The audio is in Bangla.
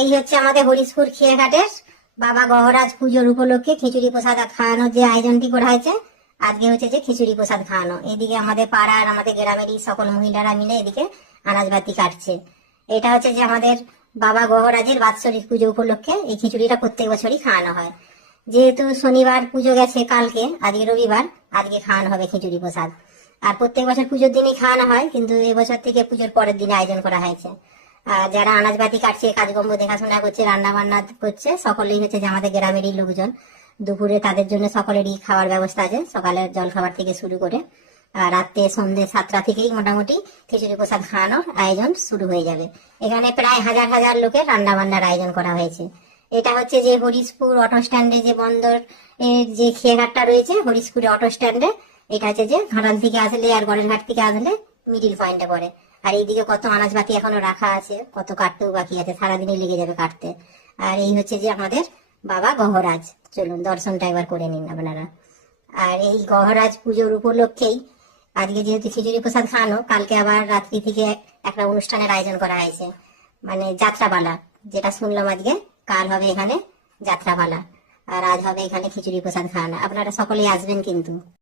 এই হচ্ছে আমাদের হরিশপুর খেয়েঘাটের বাবা গহরাজ পুজোর উপলক্ষে খিচুড়ি প্রসাদ খাওয়ানোর যে আয়োজনটি করা হয়েছে। আজকে হচ্ছে যে খিচুড়ি প্রসাদ খাওয়ানো। এদিকে আমাদের পাড়ার আমাদের গ্রামেরই সকল মহিলারা মিলে এদিকে আনাজবাতি কাটছে। এটা হচ্ছে যে আমাদের বাবা গহরাজের বাৎসরিক পুজো উপলক্ষে এই খিচুড়িটা প্রত্যেক বছরই খাওয়ানো হয়। যেহেতু শনিবার পুজো গেছে কালকে, আজকে রবিবার, আজকে খাওয়ানো হবে খিচুড়ি প্রসাদ। আর প্রত্যেক বছর পুজোর দিনই খাওয়ানো হয়, কিন্তু এবছর থেকে পুজোর পরের দিনে আয়োজন করা হয়েছে। যারা আনাজপাতি কাটছে, কাজকর্ম দেখাশোনা করছে, রান্না বান্না করছে, সকলেই হচ্ছে যে আমাদের গ্রামেরই লোকজন। দুপুরে তাদের জন্য সকলেরই খাওয়ার ব্যবস্থা আছে, সকালের জল খাবার থেকে শুরু করে রাত্রে সন্ধ্যে 7টা থেকেই মোটামুটি খিচুড়ি প্রসাদ খাওয়ানোর আয়োজন শুরু হয়ে যাবে। এখানে প্রায় হাজার হাজার লোকের রান্না বান্নার আয়োজন করা হয়েছে। এটা হচ্ছে যে হরিশপুর অটো স্ট্যান্ডে যে বন্দর যে খেয়েঘাটটা রয়েছে, হরিশপুরে অটো স্ট্যান্ডে, এটা হচ্ছে যে ঘাটাল থেকে আসলে আর গড়েরঘাট থেকে আসলে মিডিল পয়েন্টে পড়ে। আর এইদিকে কত আনাজপাতি এখনো রাখা আছে, কত কাটতেও বাকি আছে, সারাদিনই লেগে যাবে কাটতে। আর এই হচ্ছে যে আমাদের বাবা গহরাজ। চলুন দর্শনটা একবার করে নিন আপনারা। আর এই গহরাজ পুজোর উপলক্ষেই আজকে যেহেতু খিচুড়ি প্রসাদ খাওয়ানো, কালকে আবার রাত্রি থেকে একটা অনুষ্ঠানের আয়োজন করা হয়েছে, মানে যাত্রাপালা, যেটা শুনলাম আজকে। কাল হবে এখানে যাত্রাপালা, আর আজ হবে এখানে খিচুড়ি প্রসাদ খাওয়ানো। আপনারা সকলেই আসবেন কিন্তু।